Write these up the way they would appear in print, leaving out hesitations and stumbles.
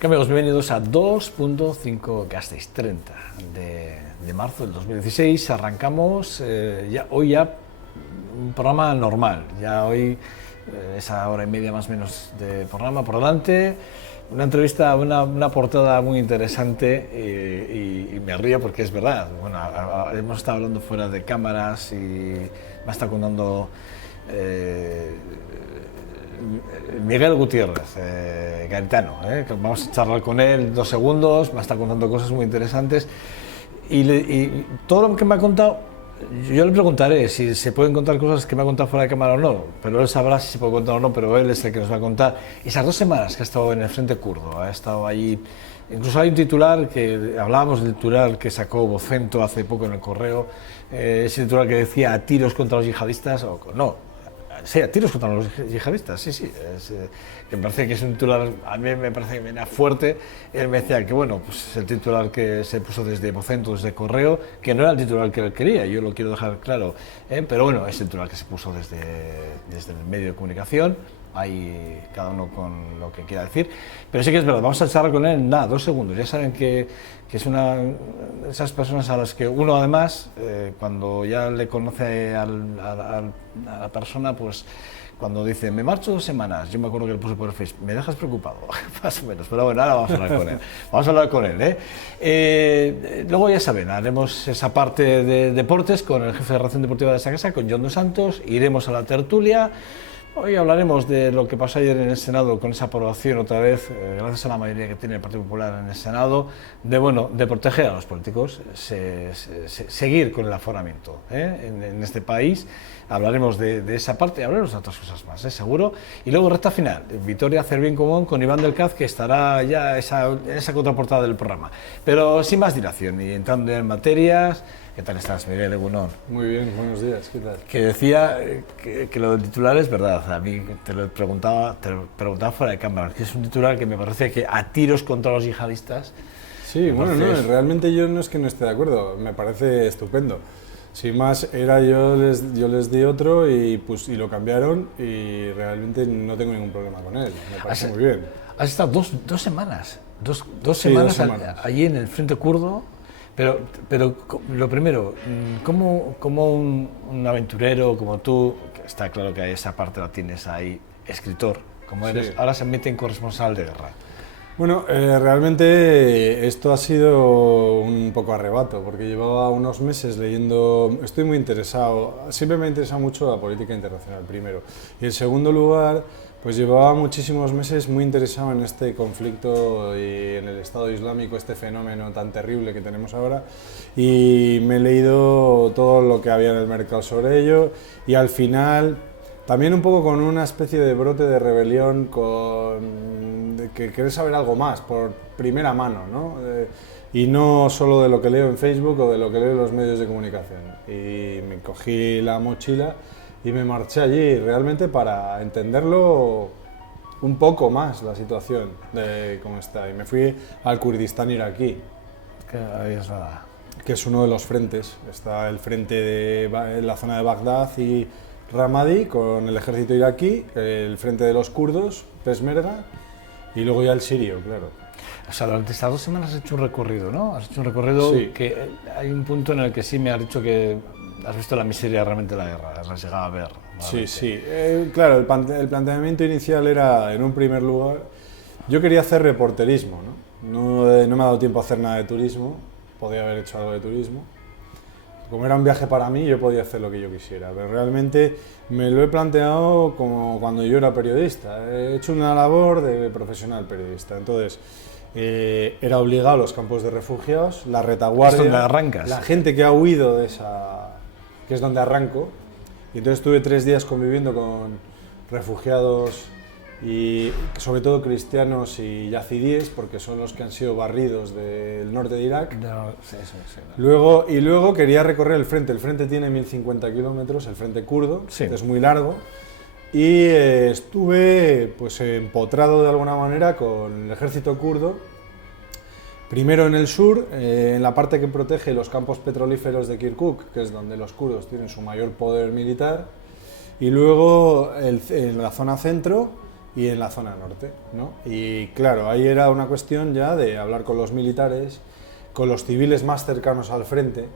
Amigos, bienvenidos a 2.5 Gasteiz 30 de marzo del 2016. Arrancamos hoy ya un programa normal. Ya hoy esa hora y media más o menos de programa por delante. Una entrevista, una portada muy interesante y me río porque es verdad. Bueno, hemos estado hablando fuera de cámaras y me está contando Miguel Gutiérrez, Garitano, que vamos a charlar con él 2 segundos, me está contando cosas muy interesantes y todo lo que me ha contado, yo le preguntaré si se pueden contar cosas que me ha contado fuera de cámara o no, pero él sabrá si se puede contar o no, pero él es el que nos va a contar. Esas 2 semanas que ha estado en el Frente Kurdo, ha estado allí, incluso hay un titular, que hablábamos del titular que sacó Vocento hace poco en el Correo, ese titular que decía a tiros contra los yihadistas, o no. Sí, a tiros contra los yihadistas, sí, que me parece que es un titular, a mí me parece que viene fuerte. Él me decía que bueno, pues es el titular que se puso desde Vocento, desde Correo, que no era el titular que él quería, yo lo quiero dejar claro, pero bueno, es el titular que se puso desde el medio de comunicación, ahí cada uno con lo que quiera decir, pero sí que es verdad, vamos a charlar con él en 2 segundos, ya saben que es una de esas personas a las que uno además, cuando ya le conoce a la persona, pues cuando dice, me marcho 2 semanas, yo me acuerdo que le puse por el Facebook, me dejas preocupado, más o menos, pero bueno, ahora vamos a hablar con él, luego ya saben, haremos esa parte de deportes con el jefe de redacción deportiva de esa casa, con Jon dos Santos, iremos a la tertulia. Hoy hablaremos de lo que pasó ayer en el Senado con esa aprobación otra vez, gracias a la mayoría que tiene el Partido Popular en el Senado, de proteger a los políticos, seguir con el aforamiento en este país. Hablaremos de esa parte y hablaremos de otras cosas más, seguro. Y luego recta final, Vitoria hacer bien común con Iván del Caz, que estará ya en esa contraportada del programa. Pero sin más dilación y entrando en materias. ¿Qué tal estás, Miguel Egunon? Muy bien, buenos días, ¿qué tal? Que decía que lo del titular es verdad, a mí te lo preguntaba fuera de cámara, que es un titular que me parece que a tiros contra los yihadistas. Sí, bueno, no, realmente yo no es que no esté de acuerdo, me parece estupendo. Sin más, yo les di otro y lo cambiaron y realmente no tengo ningún problema con él, me parece muy bien. Has estado dos semanas, dos semanas allí en el Frente Kurdo. Pero lo primero, ¿cómo un aventurero como tú, que está claro que esa parte la tienes ahí, escritor, como eres, ahora se mete en corresponsal de guerra? Bueno, realmente esto ha sido un poco arrebato, porque llevaba unos meses leyendo, estoy muy interesado, siempre me ha interesado mucho la política internacional, primero. Y en segundo lugar, pues llevaba muchísimos meses muy interesado en este conflicto y en el Estado Islámico, este fenómeno tan terrible que tenemos ahora, y me he leído todo lo que había en el mercado sobre ello, y al final, también un poco con una especie de brote de rebelión, de que querer saber algo más, por primera mano, ¿no? Y no solo de lo que leo en Facebook o de lo que leo en los medios de comunicación. Y me cogí la mochila y me marché allí realmente para entenderlo un poco más, la situación de cómo está. Y me fui al Kurdistán iraquí, que es uno de los frentes. Está el frente en la zona de Bagdad y Ramadi con el ejército iraquí, el frente de los kurdos, Peshmerga, y luego ya el sirio, claro. O sea, durante estas 2 semanas has hecho un recorrido, ¿no? Has hecho un recorrido que hay un punto en el que sí me has dicho que has visto la miseria realmente de la guerra, has llegado a ver. Sí. Claro, el planteamiento inicial era, en un primer lugar, yo quería hacer reporterismo, ¿no? No me ha dado tiempo a hacer nada de turismo, podía haber hecho algo de turismo. Como era un viaje para mí, yo podía hacer lo que yo quisiera, pero realmente me lo he planteado como cuando yo era periodista. He hecho una labor de profesional periodista, entonces era obligado a los campos de refugiados, la retaguardia, ¿Es donde arrancas? la gente que ha huido de esa, que es donde arranco, y entonces estuve 3 días conviviendo con refugiados y sobre todo cristianos y yazidíes, porque son los que han sido barridos del norte de Irak. Sí. Luego quería recorrer el frente tiene 1050 kilómetros, el frente kurdo, es muy largo, y estuve pues empotrado de alguna manera con el ejército kurdo, primero en el sur, en la parte que protege los campos petrolíferos de Kirkuk, que es donde los kurdos tienen su mayor poder militar, y luego en la zona centro, y en la zona norte, ¿no? Y claro, ahí era una cuestión ya de hablar con los militares, con los civiles más cercanos al frente,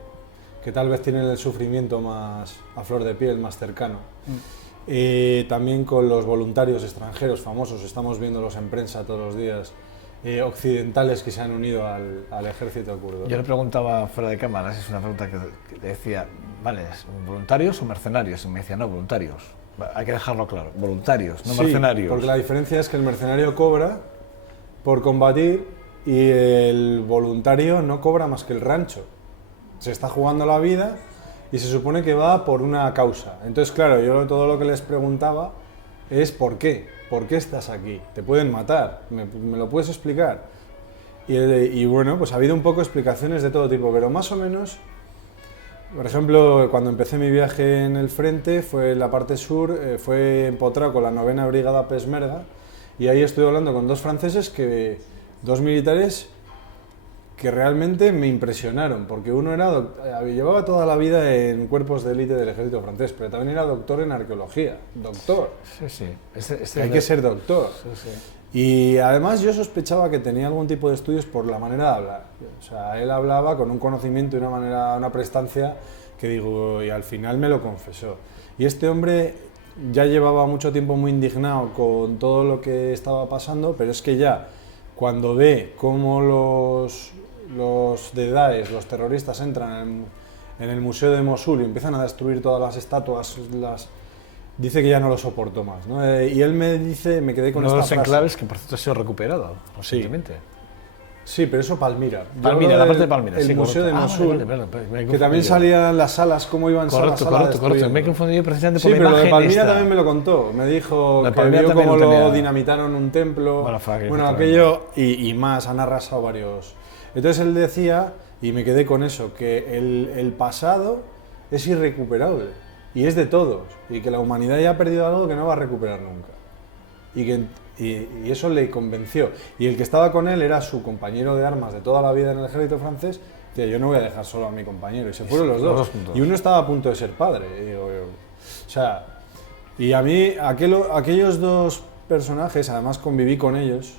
que tal vez tienen el sufrimiento más a flor de piel, más cercano. También con los voluntarios extranjeros famosos, estamos viéndolos en prensa todos los días, occidentales que se han unido al ejército kurdo. Yo le preguntaba fuera de cámaras, es una pregunta que le decía, vale, ¿voluntarios o mercenarios? Y me decía, no, voluntarios. Hay que dejarlo claro, voluntarios, no mercenarios. Porque la diferencia es que el mercenario cobra por combatir y el voluntario no cobra más que el rancho. Se está jugando la vida y se supone que va por una causa. Entonces, claro, yo todo lo que les preguntaba es ¿por qué? ¿Por qué estás aquí? ¿Te pueden matar? ¿Me lo puedes explicar? Y bueno, pues ha habido un poco explicaciones de todo tipo, pero más o menos, por ejemplo, cuando empecé mi viaje en el frente, fue en la parte sur, fue empotrado con la 9ª Brigada Peshmerga, y ahí estuve hablando con dos franceses, dos militares que realmente me impresionaron, porque uno llevaba toda la vida en cuerpos de élite del ejército francés, pero también era doctor en arqueología, doctor. Sí. Hay que ser doctor. Sí. Y además yo sospechaba que tenía algún tipo de estudios por la manera de hablar. O sea, él hablaba con un conocimiento y una prestancia que digo, y al final me lo confesó. Y este hombre ya llevaba mucho tiempo muy indignado con todo lo que estaba pasando, pero es que ya cuando ve cómo los de Daesh, los terroristas, entran en el Museo de Mosul y empiezan a destruir todas las estatuas, dice que ya no lo soportó más, ¿no? Y él me quedé con esta frase. Uno de los enclaves que por cierto ha sido recuperado recientemente. Sí, pero eso Palmira. La parte de Palmira, el sí, Museo de Mosul, vale, que también salían las salas, cómo iban correcto. Me he confundido precisamente por la imagen. Sí, pero lo de Palmira esta. También me lo contó. Me dijo que Palmira vio cómo lo dinamitaron un templo. Bueno, aquello y más, han arrasado varios. Entonces él decía, y me quedé con eso, que el pasado es irrecuperable y es de todos, y que la humanidad ya ha perdido algo que no va a recuperar nunca. Y eso le convenció. Y el que estaba con él era su compañero de armas de toda la vida en el ejército francés. Decía, yo no voy a dejar solo a mi compañero. Y se fueron los dos. Y uno estaba a punto de ser padre. Y a mí, aquellos dos personajes, además conviví con ellos,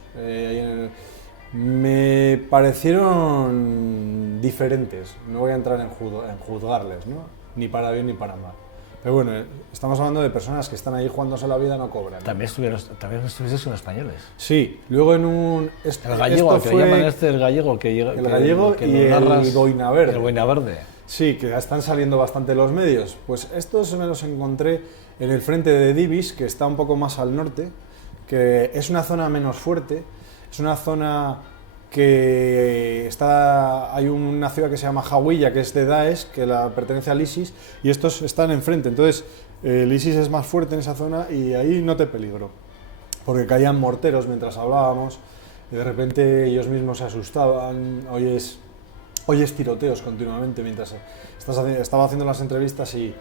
me parecieron diferentes. No voy a entrar en juzgarles, ¿no? Ni para bien ni para mal. Pero bueno, estamos hablando de personas que están ahí jugándose la vida, no cobran, ¿no? También estuviste con españoles. Sí, luego en un... El gallego, que llaman el gallego que llega... El gallego y el boina verde. El boina verde. Sí, que ya están saliendo bastante los medios. Pues estos me los encontré en el frente de Divis, que está un poco más al norte, que es una zona menos fuerte, es una zona que hay una ciudad que se llama Hawija, que es de Daesh, que pertenece al ISIS, y estos están enfrente. Entonces, el ISIS es más fuerte en esa zona y ahí no te peligro, porque caían morteros mientras hablábamos, y de repente ellos mismos se asustaban, oyes tiroteos continuamente mientras estaba haciendo las entrevistas y...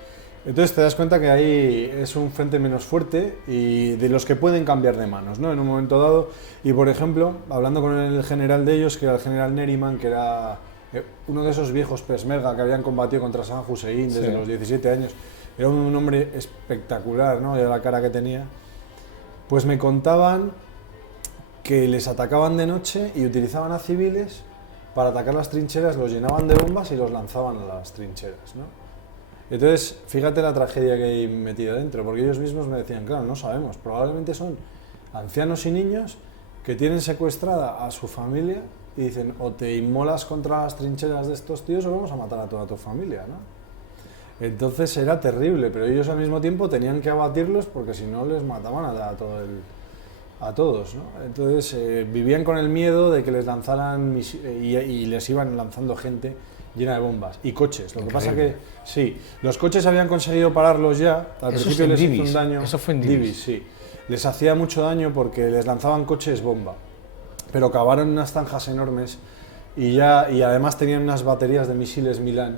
Entonces te das cuenta que ahí es un frente menos fuerte y de los que pueden cambiar de manos, ¿no? En un momento dado. Y por ejemplo, hablando con el general de ellos, que era el general Neriman, que era uno de esos viejos Peshmerga que habían combatido contra Saddam Hussein desde los 17 años, era un hombre espectacular, ¿no? De la cara que tenía. Pues me contaban que les atacaban de noche y utilizaban a civiles para atacar las trincheras, los llenaban de bombas y los lanzaban a las trincheras, ¿no? Entonces, fíjate la tragedia que hay metida dentro, porque ellos mismos me decían, claro, no sabemos, probablemente son ancianos y niños que tienen secuestrada a su familia y dicen, o te inmolas contra las trincheras de estos tíos o vamos a matar a toda tu familia, ¿no? Entonces era terrible, pero ellos al mismo tiempo tenían que abatirlos porque si no les mataban a todos, ¿no? Entonces vivían con el miedo de que les lanzaran y les iban lanzando gente llena de bombas y coches. Lo que pasa que sí, los coches habían conseguido pararlos ya, al principio les hizo un daño. Eso fue en Divis, sí. Les hacía mucho daño porque les lanzaban coches bomba, pero cavaron unas zanjas enormes y además tenían unas baterías de misiles Milán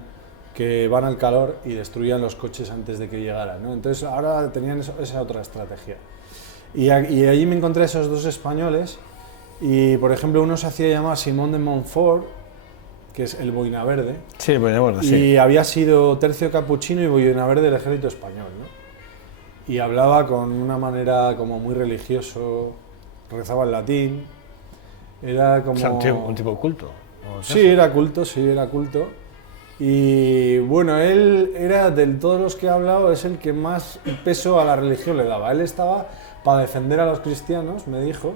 que van al calor y destruían los coches antes de que llegaran, ¿no? Entonces ahora tenían esa otra estrategia. Y allí me encontré a esos dos españoles y, por ejemplo, uno se hacía llamar Simón de Montfort, que es el boina verde. Sí, el boina verde, sí. Y había sido tercio capuchino y boina verde del ejército español, ¿no? y hablaba con una manera como muy religioso, rezaba en latín, era como... O sea, un tipo culto. Sí, era culto, sí, era culto. Y bueno, él era, de todos los que he hablado, es el que más peso a la religión le daba. Él estaba para defender a los cristianos, me dijo,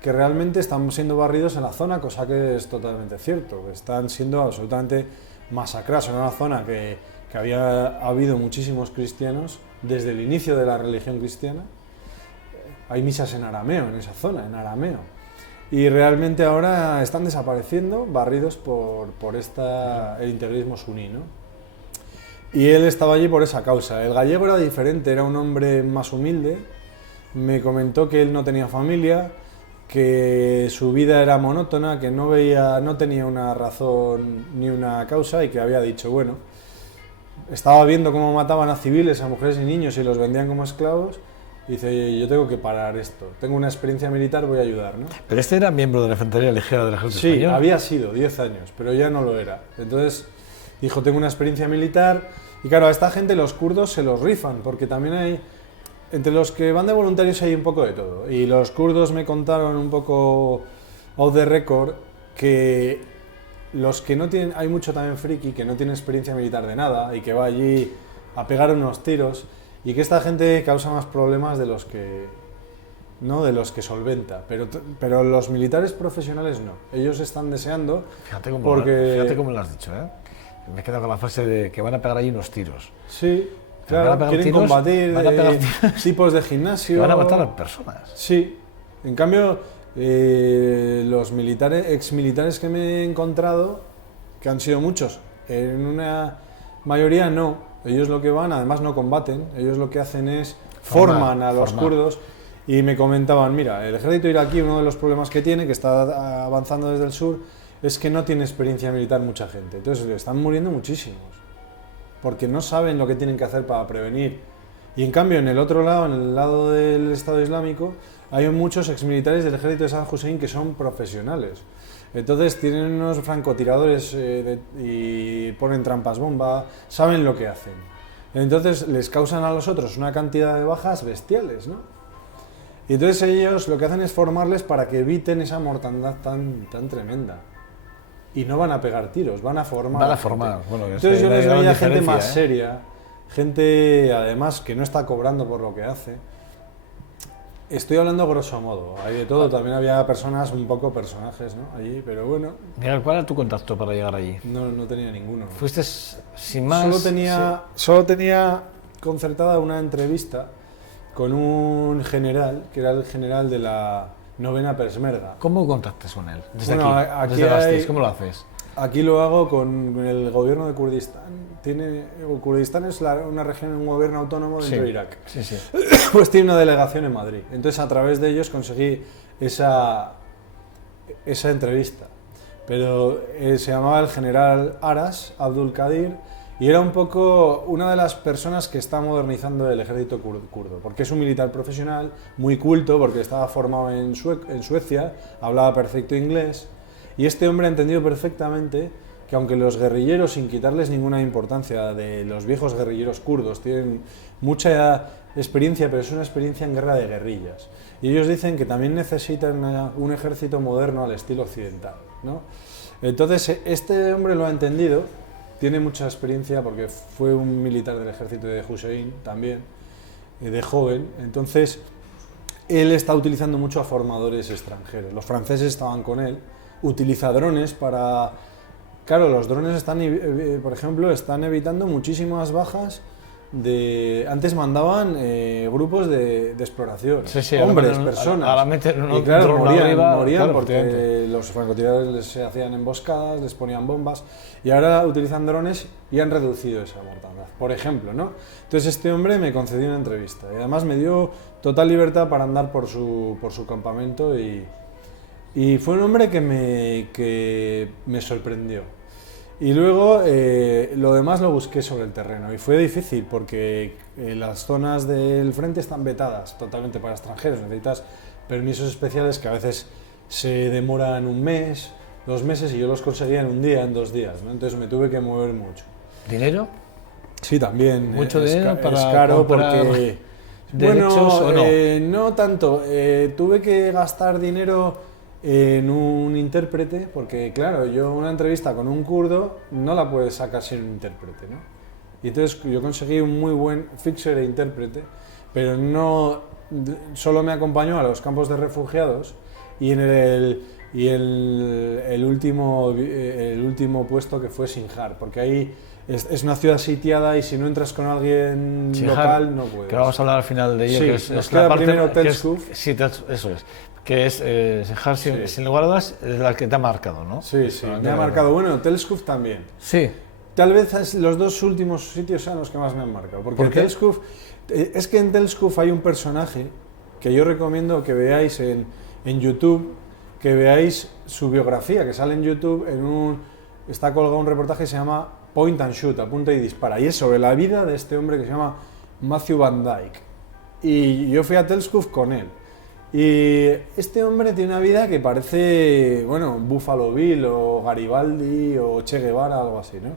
que realmente están siendo barridos en la zona, cosa que es totalmente cierto, que están siendo absolutamente masacrados en una zona que había habido muchísimos cristianos desde el inicio de la religión cristiana. Hay misas en arameo en esa zona, en arameo. Y realmente ahora están desapareciendo, barridos por el integrismo suní, ¿no? Y él estaba allí por esa causa. El gallego era diferente, era un hombre más humilde. Me comentó que él no tenía familia, que su vida era monótona, que no tenía una razón ni una causa, y que había dicho, bueno, estaba viendo cómo mataban a civiles, a mujeres y niños y los vendían como esclavos. Y dice, yo tengo que parar esto, tengo una experiencia militar, voy a ayudar, ¿no? Pero este era miembro de la Infantería Ligera del Ejército Sí, Español. había sido 10 años, pero ya no lo era. Entonces dijo, tengo una experiencia militar. Y claro, a esta gente los kurdos se los rifan, porque también hay, entre los que van de voluntarios hay un poco de todo. Y los kurdos me contaron un poco off the record que los que no tienen, hay mucho también friki que no tiene experiencia militar de nada y que va allí a pegar unos tiros, y que esta gente causa más problemas de los que, ¿no?, de los que solventa, pero los militares profesionales no. Ellos están deseando, Fíjate cómo lo has dicho, ¿eh? Me he quedado con la frase de que van a pegar allí unos tiros. Sí, claro, quieren combatir tipos de gimnasio. Que van a matar a personas. Sí, en cambio, los exmilitares que me he encontrado, que han sido muchos, en una mayoría no. Ellos lo que van, además no combaten, ellos lo que hacen es forman a los kurdos. Y me comentaban, mira, el ejército iraquí, uno de los problemas que tiene, que está avanzando desde el sur, es que no tiene experiencia militar mucha gente. Entonces están muriendo muchísimos, porque no saben lo que tienen que hacer para prevenir. Y en cambio, en el otro lado, en el lado del Estado Islámico, hay muchos exmilitares del ejército de Saddam Hussein que son profesionales. Entonces tienen unos francotiradores y ponen trampas bomba, saben lo que hacen. Entonces les causan a los otros una cantidad de bajas bestiales, ¿no? Y entonces ellos lo que hacen es formarles para que eviten esa mortandad tan tremenda. Y no van a pegar tiros, van a formar. Van a formar. Bueno, entonces yo les veía gente más seria, gente además que no está cobrando por lo que hace. Estoy hablando grosso modo, hay de todo, también había personas, un poco personajes, ¿no?, allí, pero bueno. Mira, ¿cuál era tu contacto para llegar allí? No tenía ninguno. Fuiste sin más. Solo tenía concertada una entrevista con un general, que era el general de la 9ª Peshmerga. ¿Cómo contactas con él? Desde bueno, aquí desde Gasteiz, ¿cómo lo haces? Aquí lo hago con el gobierno de Kurdistán. Kurdistán es una región, un gobierno autónomo dentro de Irak. Sí, sí. Pues tiene una delegación en Madrid. Entonces a través de ellos conseguí esa entrevista. Pero se llamaba el general Aras, Abdul Qadir, y era un poco una de las personas que está modernizando el ejército kurdo, porque es un militar profesional, muy culto, porque estaba formado en Suecia, hablaba perfecto inglés, y este hombre ha entendido perfectamente que aunque los guerrilleros, sin quitarles ninguna importancia de los viejos guerrilleros kurdos, tienen mucha experiencia, pero es una experiencia en guerra de guerrillas. Y ellos dicen que también necesitan un ejército moderno al estilo occidental, ¿no? Entonces, este hombre lo ha entendido, tiene mucha experiencia porque fue un militar del ejército de Hussein también, de joven. Entonces, él está utilizando mucho a formadores extranjeros. Los franceses estaban con él, utiliza drones para... Claro, los drones están, por ejemplo, están evitando muchísimas bajas de... Antes mandaban grupos de exploración, sí, hombres, personas. Ahora meten y claro, morían claro, porque los francotiradores se hacían emboscadas, les ponían bombas, y ahora utilizan drones y han reducido esa mortandad, por ejemplo, ¿no? Entonces este hombre me concedió una entrevista y además me dio total libertad para andar por su campamento y fue un hombre que me sorprendió. Y luego lo demás lo busqué sobre el terreno y fue difícil porque las zonas del frente están vetadas totalmente para extranjeros, necesitas permisos especiales que a veces se demoran 1 mes, 2 meses y yo los conseguía en 1 día, en 2 días, ¿no? Entonces me tuve que mover mucho. ¿Dinero? Sí, también. Mucho dinero para es caro comprar... porque derechos o no? No tanto. Tuve que gastar dinero en un intérprete, porque claro, yo una entrevista con un kurdo no la puedes sacar sin un intérprete, ¿no? Y entonces yo conseguí un muy buen fixer e intérprete, pero no solo me acompañó a los campos de refugiados y en el último puesto, que fue Sinjar, porque ahí es una ciudad sitiada y si no entras con alguien Sinjar, local no puedes. Que vamos a hablar al final de ello. Sí, que es, nos es queda la parte primero que Tel es- Shuf. Sí, eso es. Que es Sinjar, Sí. sin lugar a dudas, es la que te ha marcado, ¿no? Sí, me ha marcado. Bueno, Telskuf también. Sí. Tal vez los dos últimos sitios sean los que más me han marcado. Porque ¿Por qué? Telskuf, es que en Telskuf hay un personaje que yo recomiendo que veáis en YouTube, que veáis su biografía, que sale en YouTube, está colgado un reportaje que se llama Point and Shoot, apunta y dispara. Y es sobre la vida de este hombre que se llama Matthew Van Dyke. Y yo fui a Telskuf con él. Y este hombre tiene una vida que parece, bueno, Buffalo Bill o Garibaldi o Che Guevara, algo así, ¿no?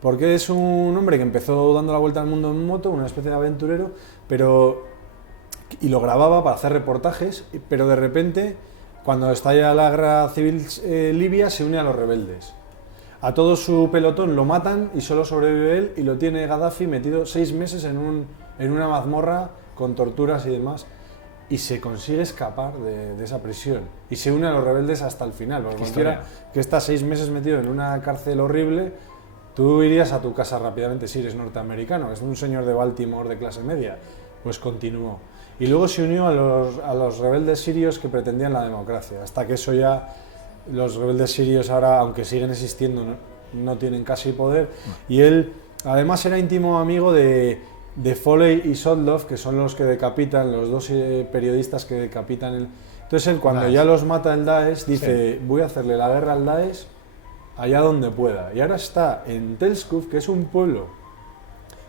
Porque es un hombre que empezó dando la vuelta al mundo en moto, una especie de aventurero, y lo grababa para hacer reportajes, pero de repente, cuando estalla la guerra civil libia, se une a los rebeldes. A todo su pelotón lo matan y solo sobrevive él, y lo tiene Gaddafi metido 6 meses en una mazmorra con torturas y demás. Y se consigue escapar de esa prisión y se une a los rebeldes hasta el final. Porque cualquiera que está 6 meses metido en una cárcel horrible, tú irías a tu casa rápidamente si eres norteamericano. Es un señor de Baltimore de clase media. Pues continuó. Y luego se unió a los rebeldes sirios que pretendían la democracia. Hasta que eso ya, los rebeldes sirios ahora, aunque siguen existiendo, no tienen casi poder. Y él, además, era íntimo amigo de Foley y Soldov, que son los que decapitan, los dos periodistas que decapitan. Entonces él, cuando ya los mata el Daesh, dice, voy a hacerle la guerra al Daesh allá donde pueda. Y ahora está en Telskuf, que es un pueblo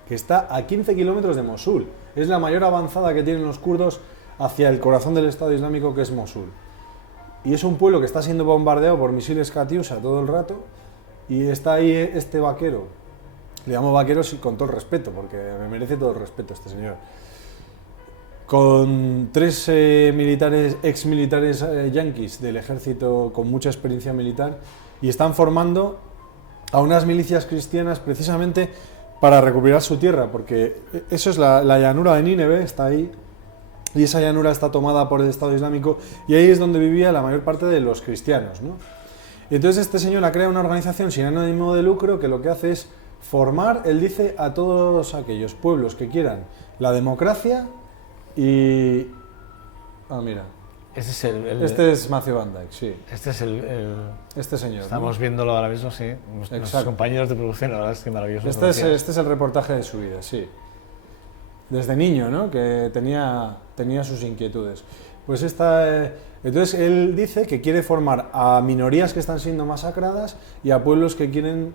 que está a 15 kilómetros de Mosul. Es la mayor avanzada que tienen los kurdos hacia el corazón del Estado Islámico, que es Mosul. Y es un pueblo que está siendo bombardeado por misiles Katyusha todo el rato, y está ahí este vaquero. Le llamo vaquero con todo el respeto, porque me merece todo el respeto este señor. Con 3 ex militares yanquis del ejército con mucha experiencia militar, y están formando a unas milicias cristianas precisamente para recuperar su tierra, porque eso es la llanura de Nínive, está ahí, y esa llanura está tomada por el Estado Islámico, y ahí es donde vivía la mayor parte de los cristianos, ¿no? Y entonces este señor ha creado una organización sin ánimo de lucro que lo que hace es formar, él dice, a todos aquellos pueblos que quieran la democracia y... Ah, mira. Este es Matthew Van Dyke, sí. Este es este señor. Estamos viéndolo ahora mismo, sí. Nuestros compañeros de producción, la verdad es que maravilloso. Este es el reportaje de su vida, sí. Desde niño, ¿no? Que tenía sus inquietudes. Pues entonces él dice que quiere formar a minorías que están siendo masacradas y a pueblos que quieren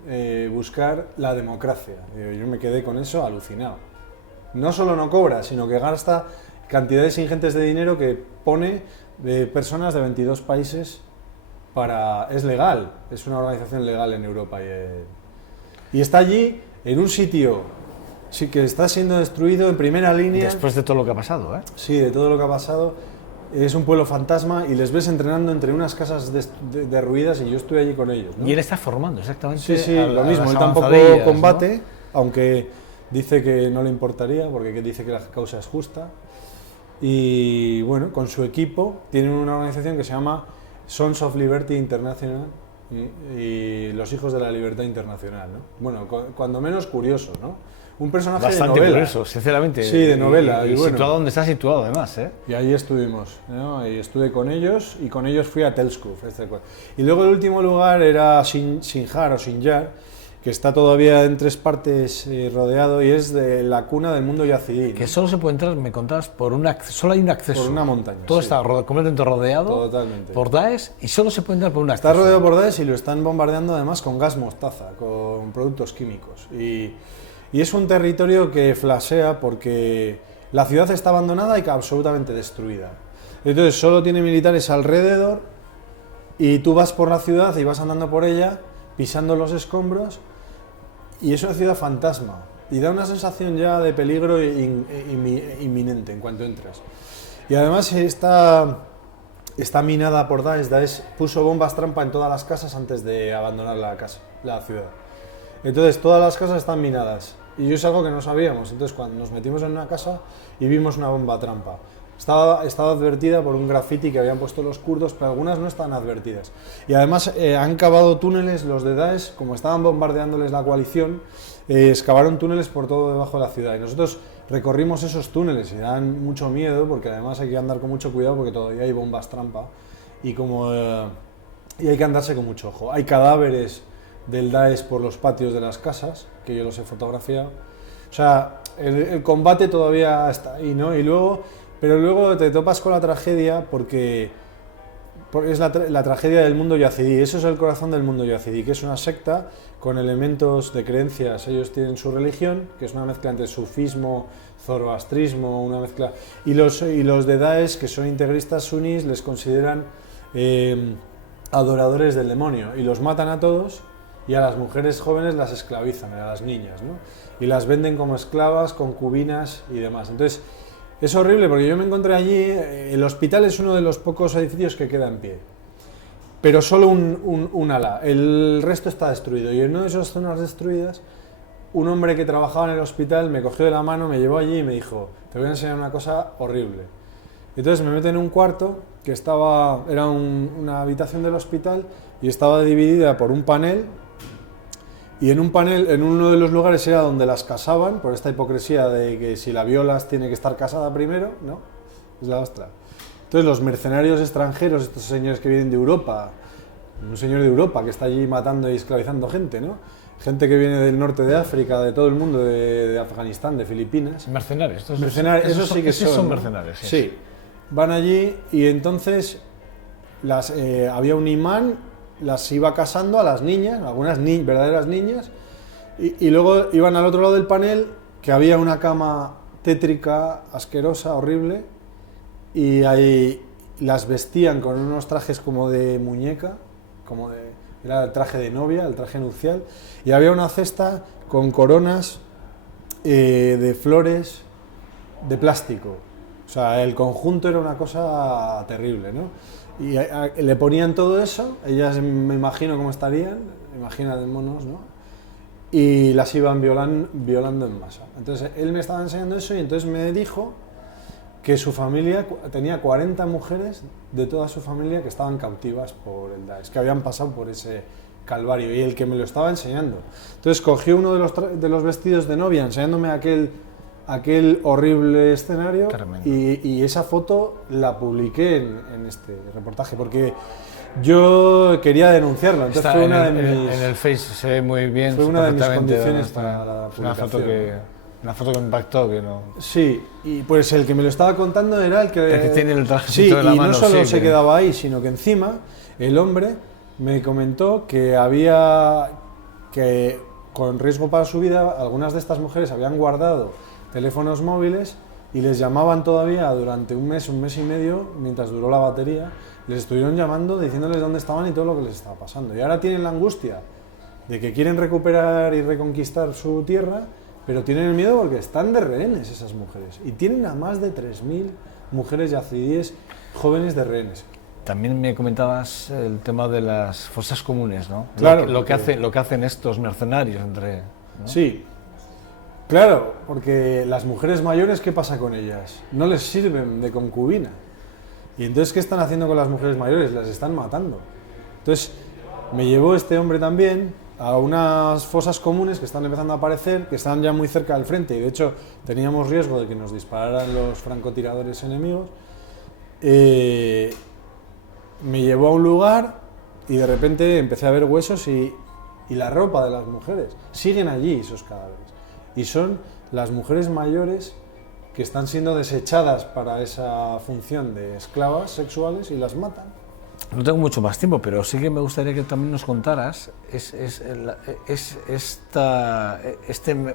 buscar la democracia. Yo me quedé con eso alucinado. No solo no cobra, sino que gasta cantidades ingentes de dinero que pone de personas de 22 países es legal, es una organización legal en Europa y está allí en un sitio sí que está siendo destruido en primera línea. Después de todo lo que ha pasado, ¿eh? Sí, de todo lo que ha pasado. Es un pueblo fantasma y les ves entrenando entre unas casas derruidas y yo estuve allí con ellos, ¿no? Y él está formando exactamente. Sí, lo mismo, él tampoco combate, ¿no? Aunque dice que no le importaría porque dice que la causa es justa. Y bueno, con su equipo tienen una organización que se llama Sons of Liberty International y los Hijos de la Libertad Internacional, ¿no? Bueno, cuando menos curioso, ¿no? Un personaje bastante de novela. curioso, sinceramente. Sí, de novela. Y bueno, situado donde está situado, además, ¿eh? Y ahí estuvimos, ¿no? Y estuve con ellos y con ellos fui a Telskuf. Y luego el último lugar era Sinjar o Sinjar, que está todavía en 3 partes rodeado y es de la cuna del mundo yazidí, ¿no? Que solo se puede entrar, me contabas, solo hay un acceso. Por una montaña. Todo sí. está completamente rodeado. Totalmente. Por Daesh y solo se puede entrar por un acceso. Está rodeado por Daesh y lo están bombardeando además con gas mostaza, con productos químicos. Y es un territorio que flashea porque la ciudad está abandonada y absolutamente destruida. Entonces solo tiene militares alrededor y tú vas por la ciudad y vas andando por ella, pisando los escombros, y es una ciudad fantasma. y da una sensación ya de peligro inminente en cuanto entras. Y además está minada por Daesh. Daesh puso bombas trampa en todas las casas antes de abandonar la ciudad. Entonces todas las casas están minadas. Y es algo que no sabíamos. Entonces cuando nos metimos en una casa y vimos una bomba trampa. Estaba advertida por un graffiti que habían puesto los kurdos, pero algunas no estaban advertidas. Y además han cavado túneles, los de Daesh, como estaban bombardeándoles la coalición, excavaron túneles por todo debajo de la ciudad. Y nosotros recorrimos esos túneles y dan mucho miedo, porque además hay que andar con mucho cuidado porque todavía hay bombas trampa y hay que andarse con mucho ojo. Hay cadáveres del Daesh por los patios de las casas, que yo los he fotografiado. O sea, el combate todavía está ahí, ¿no? Pero luego te topas con la tragedia porque es la tragedia del mundo yazidí. Eso es el corazón del mundo yazidí, que es una secta con elementos de creencias. Ellos tienen su religión, que es una mezcla entre sufismo, zoroastrismo, una mezcla. Y los de Daesh, que son integristas sunís, les consideran adoradores del demonio y los matan a todos. Y a las mujeres jóvenes las esclavizan, a las niñas, ¿no? Y las venden como esclavas, concubinas y demás. Entonces, es horrible porque yo me encontré allí, el hospital es uno de los pocos edificios que queda en pie, pero solo un ala, el resto está destruido. Y en una de esas zonas destruidas, un hombre que trabajaba en el hospital me cogió de la mano, me llevó allí y me dijo, te voy a enseñar una cosa horrible. Entonces me meten en un cuarto que era una habitación del hospital y estaba dividida por un panel. Y en un panel, en uno de los lugares era donde las casaban, por esta hipocresía de que si la violas tiene que estar casada primero, ¿no? Es la ostra. Entonces los mercenarios extranjeros, estos señores que vienen de Europa, un señor de Europa que está allí matando y esclavizando gente, ¿no? Gente que viene del norte de África, de todo el mundo, de Afganistán, de Filipinas. Mercenarios. Esos sí que son mercenarios. Sí. Van allí y entonces había un imán, las iba casando a las niñas, algunas verdaderas niñas, y luego iban al otro lado del panel, que había una cama tétrica, asquerosa, horrible, y ahí las vestían con unos trajes como de muñeca, era el traje de novia, el traje nupcial, y había una cesta con coronas de flores de plástico. O sea, el conjunto era una cosa terrible, ¿no? Y le ponían todo eso, ellas me imagino cómo estarían, imagínate monos, ¿no? Y las iban violando en masa. Entonces él me estaba enseñando eso y entonces me dijo que su familia tenía 40 mujeres de toda su familia que estaban cautivas por el Daesh, que habían pasado por ese calvario, y el que me lo estaba enseñando. Entonces cogió uno de los vestidos de novia enseñándome aquel horrible escenario y esa foto la publiqué en este reportaje porque yo quería denunciarlo. Entonces fue una de mis... En el Face se ve muy bien. Fue una de mis condiciones para la publicación. Una foto que me impactó, que no... Sí, y pues el que me lo estaba contando era el que tiene el trajecito de la mano. Y no solo se quedaba ahí, sino que encima el hombre me comentó que con riesgo para su vida, algunas de estas mujeres habían guardado teléfonos móviles y les llamaban todavía durante un mes y medio, mientras duró la batería, les estuvieron llamando diciéndoles dónde estaban y todo lo que les estaba pasando. Y ahora tienen la angustia de que quieren recuperar y reconquistar su tierra, pero tienen el miedo porque están de rehenes esas mujeres. Y tienen a más de 3.000 mujeres yazidíes jóvenes de rehenes. También me comentabas el tema de las fosas comunes, ¿no? Claro. Lo que hacen estos mercenarios entre... ¿no? Sí. Claro, porque las mujeres mayores, ¿qué pasa con ellas? No les sirven de concubina. Y entonces, ¿qué están haciendo con las mujeres mayores? Las están matando. Entonces, me llevó este hombre también a unas fosas comunes que están empezando a aparecer, que están ya muy cerca del frente, y de hecho teníamos riesgo de que nos dispararan los francotiradores enemigos. Me llevó a un lugar y de repente empecé a ver huesos y la ropa de las mujeres. Siguen allí esos cadáveres. Y son las mujeres mayores que están siendo desechadas para esa función de esclavas sexuales y las matan. No tengo mucho más tiempo, pero sí que me gustaría que también nos contaras este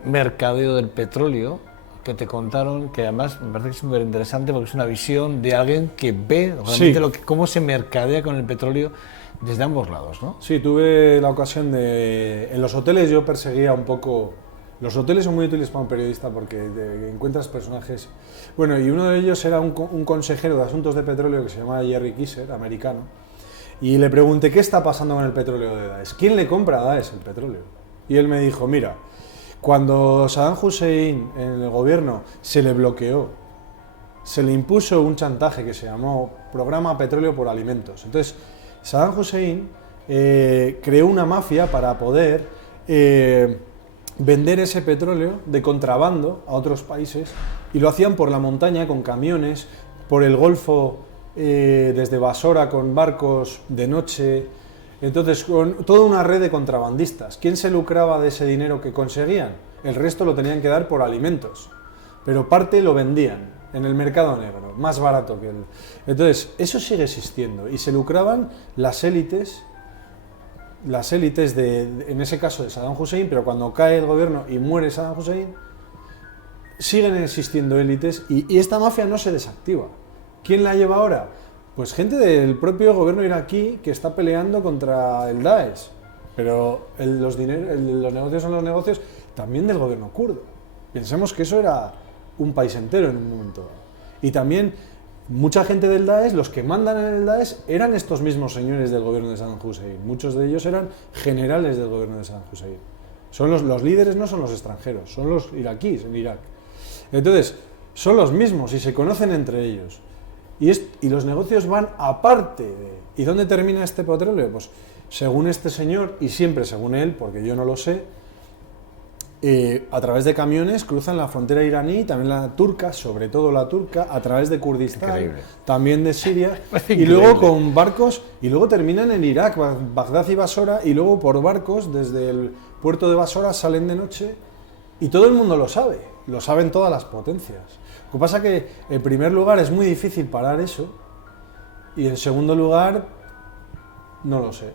mercadeo del petróleo que te contaron, que además me parece que es súper interesante porque es una visión de alguien que ve realmente cómo se mercadea con el petróleo desde ambos lados, ¿no? Sí, tuve la ocasión en los hoteles yo perseguía un poco Los hoteles son muy útiles para un periodista porque encuentras personajes... Bueno, y uno de ellos era un consejero de asuntos de petróleo que se llamaba Jerry Kisser, americano, y le pregunté qué está pasando con el petróleo de Daesh. ¿Quién le compra a Daesh el petróleo? Y él me dijo, mira, cuando Saddam Hussein en el gobierno se le bloqueó, se le impuso un chantaje que se llamó Programa Petróleo por Alimentos. Entonces, Saddam Hussein creó una mafia para poder vender ese petróleo de contrabando a otros países, y lo hacían por la montaña con camiones, por el Golfo, desde Basora con barcos de noche. Entonces, con toda una red de contrabandistas. ¿Quién se lucraba de ese dinero que conseguían? El resto lo tenían que dar por alimentos, pero parte lo vendían en el mercado negro, más barato que el... Entonces, eso sigue existiendo y se lucraban las élites en ese caso de Saddam Hussein, pero cuando cae el gobierno y muere Saddam Hussein, siguen existiendo élites y esta mafia no se desactiva. ¿Quién la lleva ahora? Pues gente del propio gobierno iraquí que está peleando contra el Daesh, pero los negocios son los negocios también del gobierno kurdo. Pensemos que eso era un país entero en un momento dado. Y también mucha gente del Daesh, los que mandan en el Daesh, eran estos mismos señores del gobierno de Saddam Hussein. Muchos de ellos eran generales del gobierno de Saddam Hussein. Son los líderes no son los extranjeros, son los iraquíes en Irak. Entonces, son los mismos y se conocen entre ellos. Y los negocios van aparte de... ¿Y dónde termina este petróleo? Pues según este señor, y siempre según él, porque yo no lo sé, a través de camiones cruzan la frontera iraní, también la turca, sobre todo la turca, a través de Kurdistán, increíble, también de Siria, y luego con barcos, y luego terminan en Irak, Bagdad y Basora, y luego por barcos desde el puerto de Basora salen de noche, y todo el mundo lo saben todas las potencias. Lo que pasa es que en primer lugar es muy difícil parar eso, y en segundo lugar no lo sé,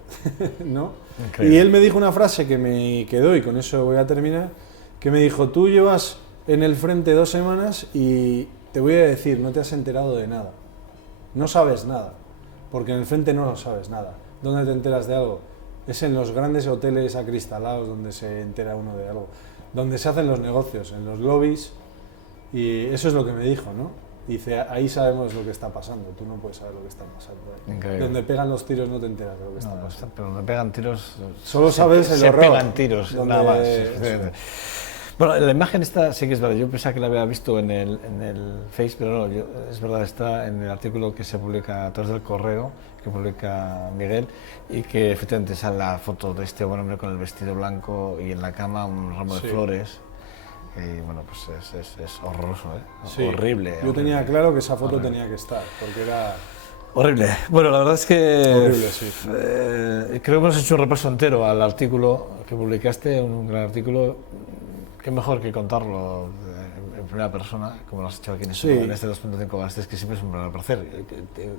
¿no? Increíble. Y él me dijo una frase que me quedó, y con eso voy a terminar, que me dijo, tú llevas en el frente 2 semanas y te voy a decir, no te has enterado de nada, no sabes nada, porque en el frente no lo sabes nada. ¿Dónde te enteras de algo? Es en los grandes hoteles acristalados donde se entera uno de algo, donde se hacen los negocios, en los lobbies, y eso es lo que me dijo, ¿no? Dice, ahí sabemos lo que está pasando, tú no puedes saber lo que está pasando. Increíble. Donde pegan los tiros no te enteras de lo que está pasando. Pero donde pegan tiros... Solo sabes el horror. Se pegan tiros, nada más. Bueno, la imagen esta sí que es verdad, yo pensaba que la había visto en el Face, pero no, es verdad, está en el artículo que se publica a través del correo, que publica Miguel, y que efectivamente sale la foto de este buen hombre con el vestido blanco y en la cama un ramo de flores. Y bueno, pues es horroroso, ¿eh? Sí. Horrible. Yo tenía claro que esa foto tenía que estar, porque era... Horrible. Bueno, la verdad es que... Horrible, sí. Creo que hemos hecho un repaso entero al artículo que publicaste, un gran artículo. Qué mejor que contarlo en primera persona, como lo has hecho aquí en este 2.5 Bastes, que siempre es un gran placer.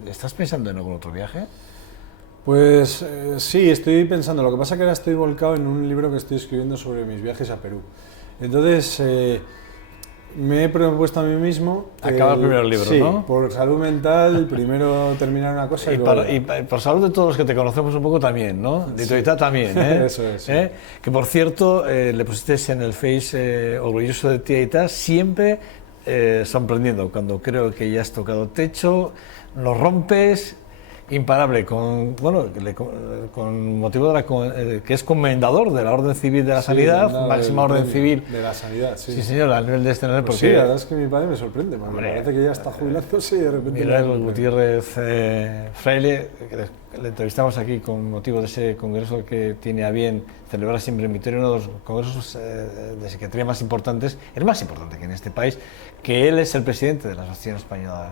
¿Estás pensando en algún otro viaje? Pues sí, estoy pensando. Lo que pasa es que ahora estoy volcado en un libro que estoy escribiendo sobre mis viajes a Perú. Entonces, me he propuesto a mí mismo... Acabar primero el libro, sí, ¿no? Por salud mental, primero terminar una cosa y luego... Y por salud de todos los que te conocemos un poco también, ¿no? De Toitá también, ¿eh? Eso es. Sí. Que por cierto, le pusiste en el Face orgulloso de ti, Aita, siempre sorprendiendo. Cuando creo que ya has tocado techo, lo rompes... Imparable, con motivo de que es comendador de la Orden Civil de la Sanidad, máxima orden civil de la Sanidad, sí. Sí, señor, a nivel de este nivel. Pues sí, la verdad es que mi padre me sorprende, me parece que ya está jubilándose y de repente... Miguel Gutiérrez Fraile, que le entrevistamos aquí con motivo de ese congreso que tiene a bien celebrar siempre en Vitoria, uno de los congresos de psiquiatría más importantes, el más importante que en este país, que él es el presidente de la Asociación Española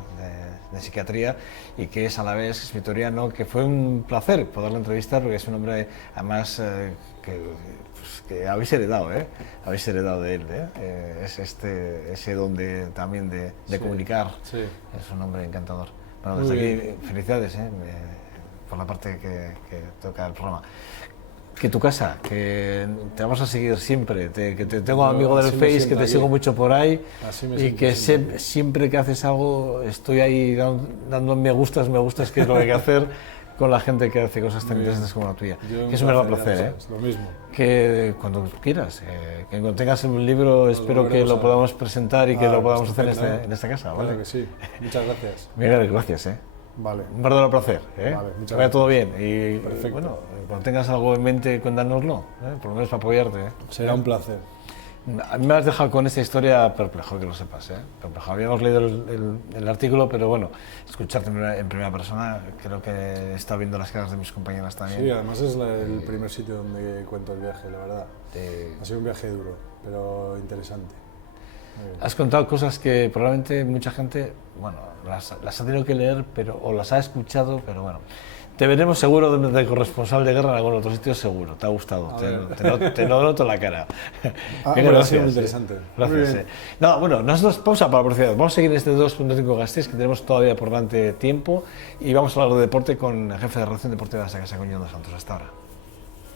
de Psiquiatría y que es a la vez vitoriano, que fue un placer poderlo entrevistar porque es un hombre además que habéis heredado, habéis heredado de él, es ese don también de comunicar, sí. Es un hombre encantador. Bueno, desde aquí felicidades por la parte que toca el programa. Que tu casa, que te vamos a seguir siempre, que te tengo amigo del Face, que te sigo mucho por ahí y que siempre que haces algo estoy ahí dando me gustas, que es lo que hay que hacer con la gente que hace cosas tan interesantes como la tuya. Yo Que es un verdadero placer, ¿eh? Lo mismo. Que cuando quieras, que cuando tengas un libro, espero que lo podamos presentar y que lo podamos hacer en esta casa, ¿vale? Claro que sí. Muchas gracias. Miguel, gracias, Vale. Un verdadero placer, ¿eh? Vale, muchas que vaya todo bien. Y Perfecto. bueno, cuando tengas algo en mente, cuéntanoslo, por lo menos para apoyarte. Será un placer. A mí me has dejado con esta historia perplejo, que lo sepas, perplejo. Habíamos leído el artículo, pero bueno, escucharte en primera persona, creo que he estado viendo las caras de mis compañeras también. Sí, además es el primer sitio donde cuento el viaje, la verdad. Ha sido un viaje duro, pero interesante. Has contado cosas que probablemente mucha gente, bueno, las ha tenido que leer, o las ha escuchado, pero bueno. Te veremos seguro de corresponsal de guerra en algún otro sitio, seguro. Te ha gustado, te lo noto en la cara. Bueno, ha sido muy interesante. Gracias. No, bueno, nosotros pausa para la publicidad. Vamos a seguir en este 2.5 Gasteiz, que tenemos todavía por delante tiempo, y vamos a hablar de deporte con el jefe de redacción deportiva de esta casa, con John dos Santos. Hasta ahora.